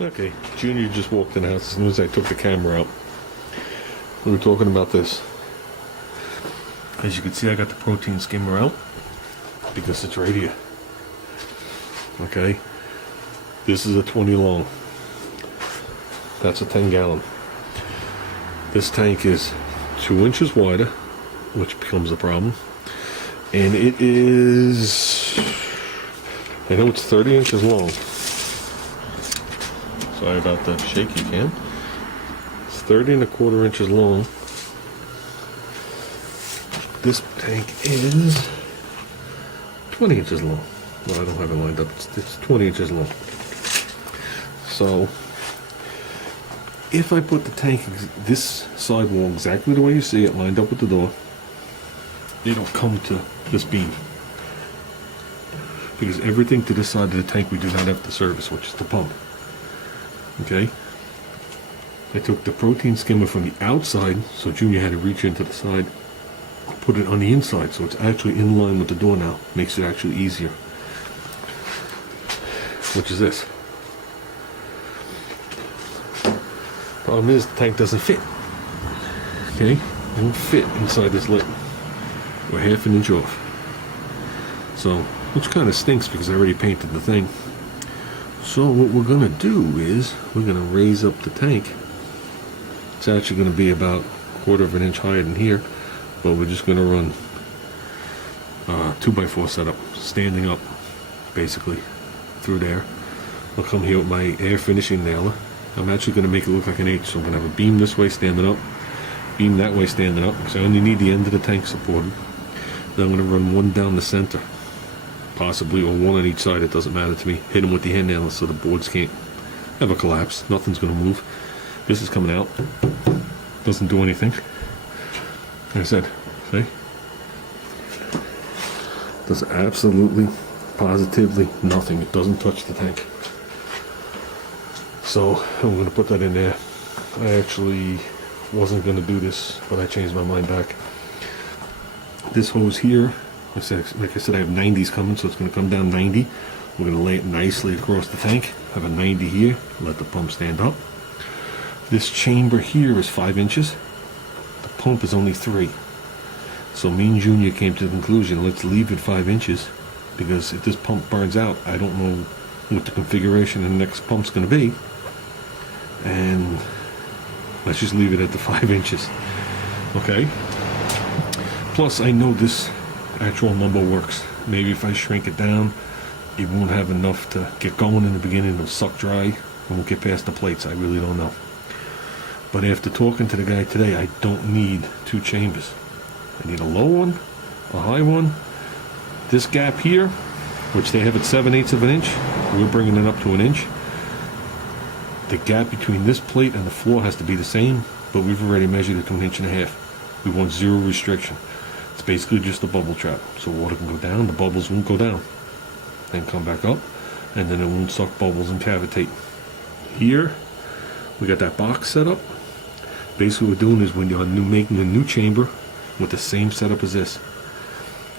Okay, Junior just walked in the house as soon as I took the camera out. We were talking about this. As you can see, I got the protein skimmer out because it's right here. Okay, this is a 20 long. That's a 10 gallon. This tank is 2 inches wider, which becomes a problem. And it is, I know it's 30 inches long. Sorry about the shaky cam. It's 30 1/4 inches long. This tank is 20 inches long. Well, I don't have it lined up. It's 20 inches long. So, if I put the tank this sidewall exactly the way you see it, lined up with the door, it'll come to this beam. Because everything to this side of the tank we do not have to service, which is the pump. Okay? I took the protein skimmer from the outside, so Junior had to reach into the side, put it on the inside, so it's actually in line with the door now. Makes it actually easier. Which is this. Problem is, the tank doesn't fit. Okay? It won't fit inside this lid. We're 1/2 inch off. So, which kind of stinks because I already painted the thing. So what we're going to do is, we're going to raise up the tank. It's actually going to be about 1/4 inch higher than here, but we're just going to run 2x4 setup, standing up, basically, through there. I'll come here with my air finishing nailer. I'm actually going to make it look like an H, so I'm going to have a beam this way standing up, beam that way standing up, because I only need the end of the tank supported. Then I'm going to run one down the center, possibly, or one on each side, it doesn't matter to me. Hit them with the hand nailer so the boards can't have a collapse. Nothing's going to move. This is coming out. Doesn't do anything. Like I said, see? Does absolutely, positively nothing. It doesn't touch the tank. So I'm going to put that in there. I actually wasn't going to do this, but I changed my mind back. This hose here, like I said, I have 90s coming, so it's going to come down 90. We're going to lay it nicely across the tank. Have a 90 here. Let the pump stand up. This chamber here is 5 inches. The pump is only 3. So me and Junior came to the conclusion, let's leave it 5 inches, because if this pump burns out, I don't know what the configuration of the next pump's going to be. And let's just leave it at the 5 inches. Okay? Plus, I know this actual number works. Maybe if I shrink it down, it won't have enough to get going in the beginning. It'll suck dry and won't get past the plates. I really don't know. But after talking to the guy today, I don't need 2 chambers. I need a low one, a high one. This gap here, which they have at 7/8 of an inch, we're bringing it up to 1 inch. The gap between this plate and the floor has to be the same, but we've already measured it to 1.5 inches. We want 0 restriction. It's basically just a bubble trap. So water can go down, the bubbles won't go down. Then come back up, and then it won't suck bubbles and cavitate. Here, we got that box set up. Basically what we're doing is when you're making a new chamber with the same setup as this.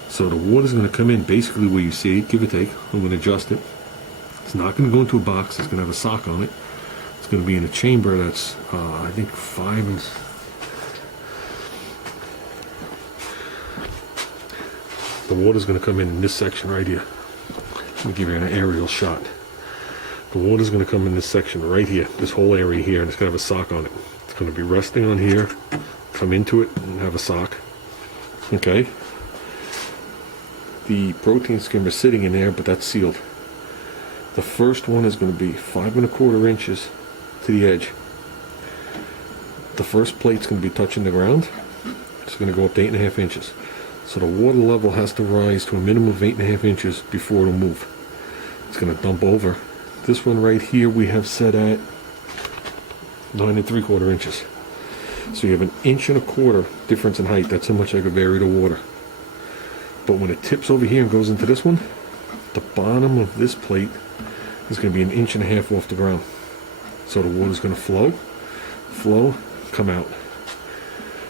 So the water's going to come in basically where you see it, give or take. I'm going to adjust it. It's not going to go into a box. It's going to have a sock on it. It's going to be in a chamber that's, I think, 5 and... The water's going to come in this section right here. Let me give you an aerial shot. The water's going to come in this section right here, this whole area here, and it's going to have a sock on it. It's going to be resting on here, come into it, and have a sock. Okay? The protein skimmer is sitting in there, but that's sealed. The first one is going to be 5 1/4 inches to the edge. The first plate's going to be touching the ground. It's going to go up to 8.5 inches. So the water level has to rise to a minimum of 8.5 inches before it'll move. It's going to dump over. This one right here we have set at 9 3/4 inches. So you have 1.25 inches difference in height. That's how much I could vary the water. But when it tips over here and goes into this one, the bottom of this plate is going to be 1.5 inches off the ground. So the water's going to flow, come out.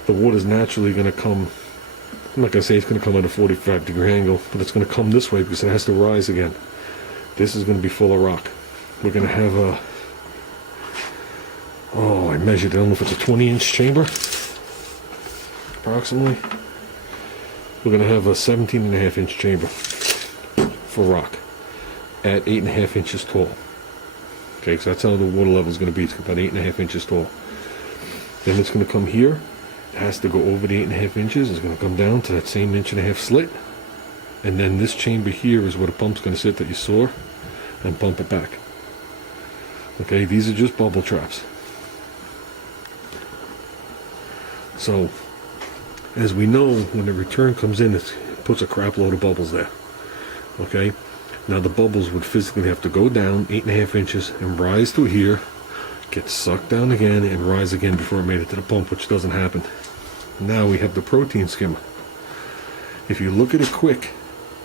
The water's naturally going to come, I'm not going to say it's going to come at a 45-degree angle, but it's going to come this way because it has to rise again. This is going to be full of rock. We're going to have Oh, I measured, I don't know if it's a 20-inch chamber, approximately. We're going to have a 17.5-inch chamber for rock at 8.5 inches tall. Okay, because that's how the water level is going to be. It's about 8.5 inches tall. Then it's going to come here. It has to go over the 8.5 inches. It's going to come down to that same 1.5-inch slit. And then this chamber here is where the pump's going to sit that you saw, and pump it back. Okay, these are just bubble traps. So, as we know, when the return comes in, it puts a crap load of bubbles there. Okay, now the bubbles would physically have to go down 8.5 inches and rise through here, get sucked down again, and rise again before it made it to the pump, which doesn't happen. Now we have the protein skimmer. If you look at it quick,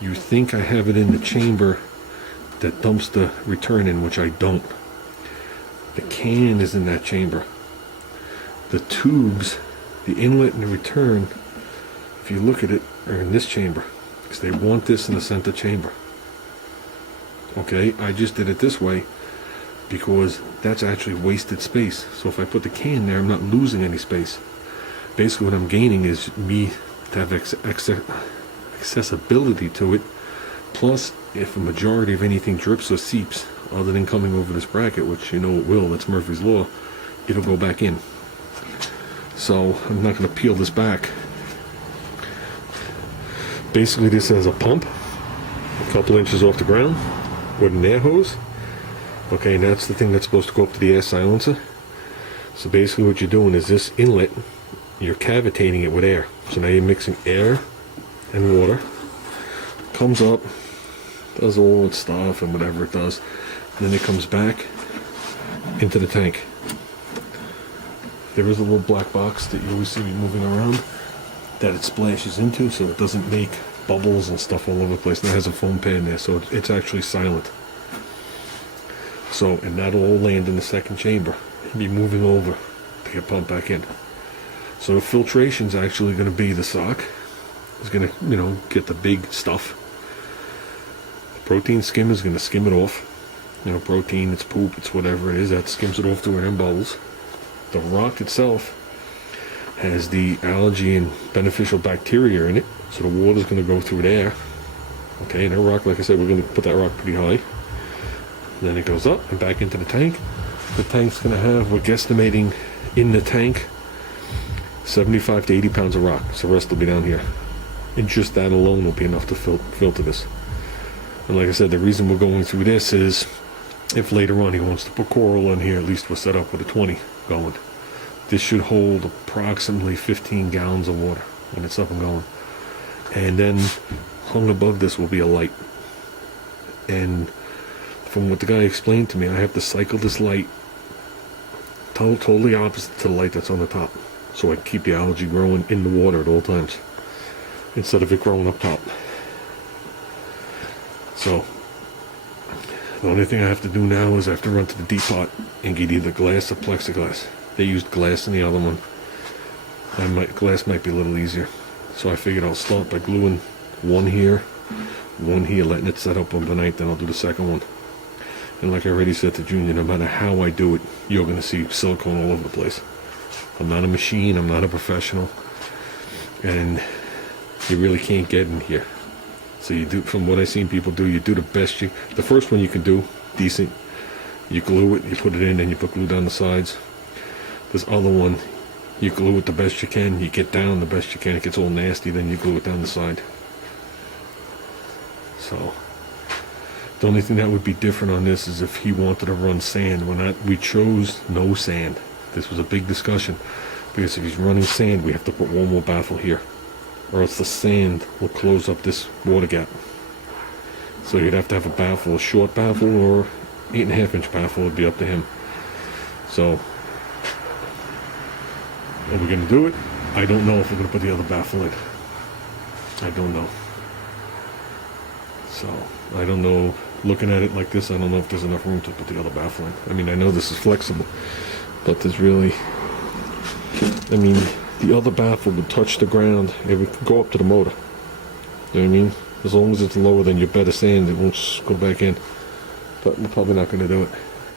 you think I have it in the chamber that dumps the return in, which I don't. The can is in that chamber. The tubes, the inlet and the return, if you look at it, are in this chamber, because they want this in the center chamber. Okay, I just did it this way because that's actually wasted space. So if I put the can there, I'm not losing any space. Basically what I'm gaining is me to have accessibility to it, plus if a majority of anything drips or seeps other than coming over this bracket, which you know it will, that's Murphy's Law, it'll go back in. So I'm not going to peel this back. Basically this has a pump a couple inches off the ground with an air hose. Okay, and that's the thing that's supposed to go up to the air silencer. So basically what you're doing is this inlet, you're cavitating it with air. So now you're mixing air and water. Comes up, does all its stuff and whatever it does. And then it comes back into the tank. There is a little black box that you always see me moving around that it splashes into so it doesn't make bubbles and stuff all over the place. And it has a foam pad in there, so it's actually silent. So, and that'll all land in the second chamber and be moving over to get pumped back in. So the filtration's actually going to be the sock. It's going to, get the big stuff. The protein skimmer is going to skim it off. Protein, it's poop, it's whatever it is, that skims it off to where it bubbles. The rock itself has the algae and beneficial bacteria in it, so the water's going to go through there. Okay, and that rock, like I said, we're going to put that rock pretty high. Then it goes up and back into the tank. The tank's going to have, we're guesstimating in the tank, 75 to 80 pounds of rock. So the rest will be down here. And just that alone will be enough to filter this. And like I said, the reason we're going through this is if later on he wants to put coral in here, at least we're set up with a 20 going. This should hold approximately 15 gallons of water when it's up and going. And then hung above this will be a light. And from what the guy explained to me, I have to cycle this light totally opposite to the light that's on the top, so I keep the algae growing in the water at all times instead of it growing up top. So the only thing I have to do now is I have to run to the depot and get either glass or plexiglass. They used glass in the other one. Glass might be a little easier. So I figured I'll start by gluing one here, letting it set up overnight, then I'll do the second one. And like I already said to Junior, no matter how I do it, you're going to see silicone all over the place. I'm not a machine, I'm not a professional, and you really can't get in here. So you do, from what I've seen people do, you do the best you, the first one you can do, decent. You glue it, you put it in, and you put glue down the sides. This other one, you glue it the best you can, you get down the best you can, it gets all nasty, then you glue it down the side. So the only thing that would be different on this is if he wanted to run sand. We chose no sand. This was a big discussion, because if he's running sand, we have to put one more baffle here, or else the sand will close up this water gap. So you'd have to have a baffle, a short baffle, or 8.5-inch baffle would be up to him. So are we going to do it? I don't know if we're going to put the other baffle in. I don't know. So I don't know. Looking at it like this, I don't know if there's enough room to put the other baffle in. I mean, I know this is flexible, but there's really, I mean, the other baffle would touch the ground. It would go up to the motor. You know what I mean? As long as it's lower than your bed of sand, it won't go back in. But we're probably not going to do it.